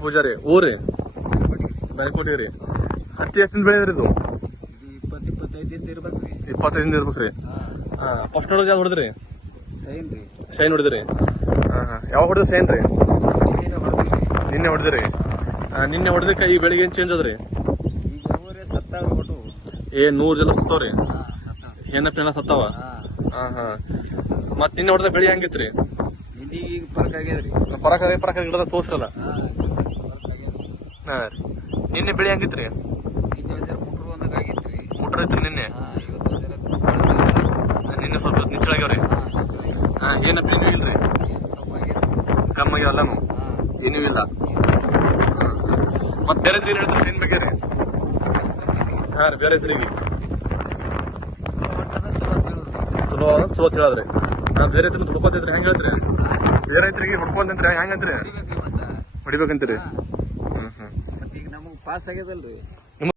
ಪೂಜಾರಿ ಊರಿ ಬೆಳಕೋಟಿರಿ. ಹತ್ತಿ ಎಷ್ಟಿಂದ ಬೆಳೆದ್ರಿ ಇದು? 20-25 ಇರ್ಬೇಕ್ರಿ. 25 ಇರ್ಬೇಕ್ರಿ. ಫಸ್ಟ್ ನೋಡೋದು ಯಾವ್ದು ಹೊಡೆದ್ರಿ? ಶೈನ್ ಹೊಡೆದ್ರಿ. ಯಾವಾಗ ಹೊಡೆದ್ರಿ ಶೈನ್ ರೀ? ನಿನ್ನೆ ಹೊಡೆದ್ರಿ. ನಿನ್ನೆ ಹೊಡೆದಕ್ಕೆ ಈ ಬೆಳಿಗ್ಗೆ ಏನ್ ಚೇಂಜ್ ಅದ್ರಿ? 100 ಜನ ಸತ್ತವ್ರಿ. ಹೆಣ್ಣಪ್ಪ ಸತ್ತಾವ. ಮತ್ ನಿನ್ನೆ ಹೊಡೆದ ಬೆಳಿ ಹೆಂಗಿತ್ರಿ? ಪರಕ ಗಿಡದ ತೋರ್ಸ್ರಲ್ಲ. ಹಾ ರೀ. ನಿನ್ನೆ ಬೆಳಿ ಹೆಂಗಿತ್ರಿ? ಮುಟ್ರ ಐತ್ರಿ ನಿನ್ನೆ. ನಿನ್ನೆ ಸ್ವಲ್ಪ ನಿಚ್ಚಳಾಗ್ಯಾವ್ರಿ. ಏನಪ್ಪ ಏನೂ ಇಲ್ರಿ? ಕಮ್ಮಾಗ್ಯಾವಲ್ಲಾನು ಏನೂ ಇಲ್ಲ. ಮತ್ ಬೇರೆ ಏನ್ ಹೇಳ್ತಾರೆ ಶೈನ್ ಬಗ್ಗೆ ರೀ? ಹಾ ರೀ, ಬೇರೆ ಐತ್ರಿ ಚಲೋ ತಿಳದ್ರಿ. ಬೇರೆ ಐತ್ರಿ ಹುಡ್ಕೋತೈತ್ರಿ. ಹೆಂಗ್ ಹೇಳ್ತ್ರಿ? ಬೇರೆ ಐತ್ರಿಗೆ ಹುಡ್ಕೊಂತಂತ್ರಿ ಹೆಂಗಂತ್ರಿ? ಹೊಡಿಬೇಕಂತೀರಿ? ಈಗ ನಮಗ್ ಪಾಸ್ ಆಗ್ಯದಲ್ರಿ.